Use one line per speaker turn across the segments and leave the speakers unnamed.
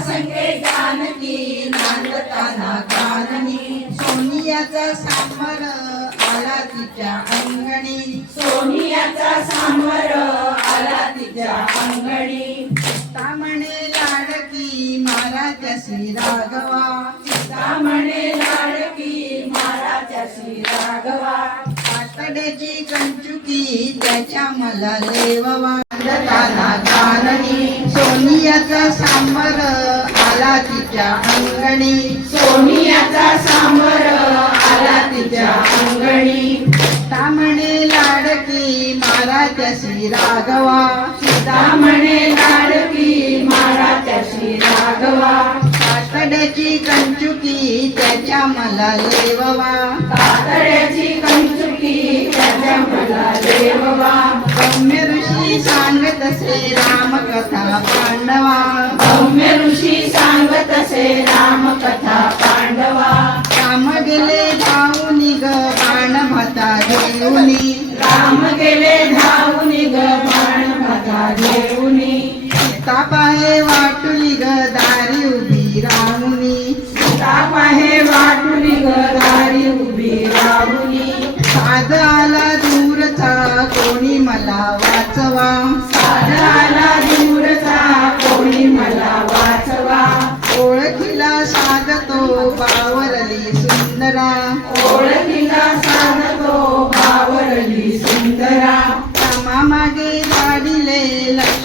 संगे जानकी नांदताना काननी सोनियाचा सांबर आला तिच्या अंगणी. सोनियाचा सांबर आला तिच्या अंगणी. तामणे लाडकी महाराजा श्री राघवा. तामणे लाडकी महाराजा श्री राघवा. आतड्याची कंचुकी त्याच्या मला लेववा काना सोनियाचा सांबर आला तिच्या अंगणी. सोनियाचा सांबर आला तिच्या अंगणी. तामणे लाडकी मारा त्याशी राघवा. तामणे लाडकी मारा त्याशी राघवा. कातड्याची कंचुकी त्याच्या मला लेववा कातड्याची कंचुकी त्याच्या सौम्य ऋषी सांगत असे रामकथा पांडवा सौम्य ऋषी सांगत असे रामकथा पांडवा राम गेले ग बाण भाता घेऊनी राम गेले ग बाण भाता घेऊनी वाटुली ग दारी उभी राहुनी सीता पाहे वाटुली ग दारी उभी राहुनी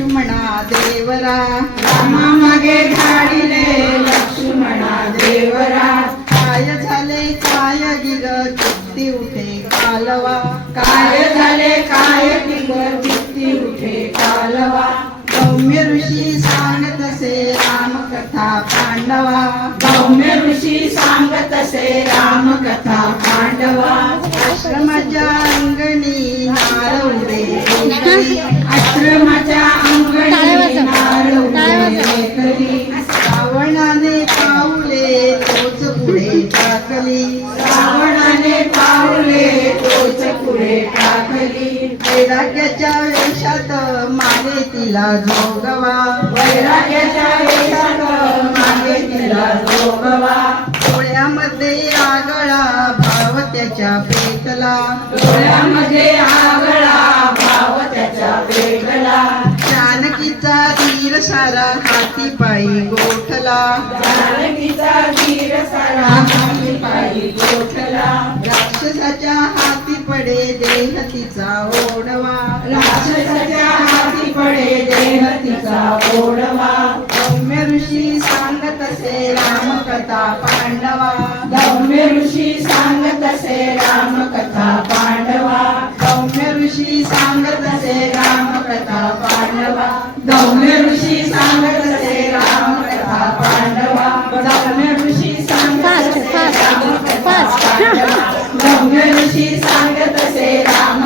लक्ष्मणा देवरा रामा मागे धाडिले ऋषी सांगत असे रामकथा पांडवा. आश्रमाच्या अंगणी नार आश्रमाच्या अंगणी नार श्रावणाने पावले तोच पुढे टाकली. श्रावणाने पावले तोच पुढे टाकली. वैराग्याच्या वेशात मागे तिला जोगवा. वैराग्याच्या वेशात मागे तिला जोगवा. डोळ्यामध्ये आगळा भाव त्याच्या पेटला. डोळ्यामध्ये आगळा भाव त्याच्या पेटला. जानकीचा धीर सारा हाती पायी गोठला. जानकीचा धीर सारा हाती पायी गोठला. राक्षसाच्या हाती पडे देह तिचा ओढवा. राक्षसाच्या हाती पडे देह तिचा ओढवा. सौम्य ऋषी सांगत असे रामकथा पांडवा. सौम्य ऋषी सांगत असे रामकथा पांडवा. सौम्य ऋषी सांगत असे रामकथा पांडवा. सौम्य ऋषी सांगत असे रामकथा पांडवा. सौम्य सौम्य सांगत असे राम.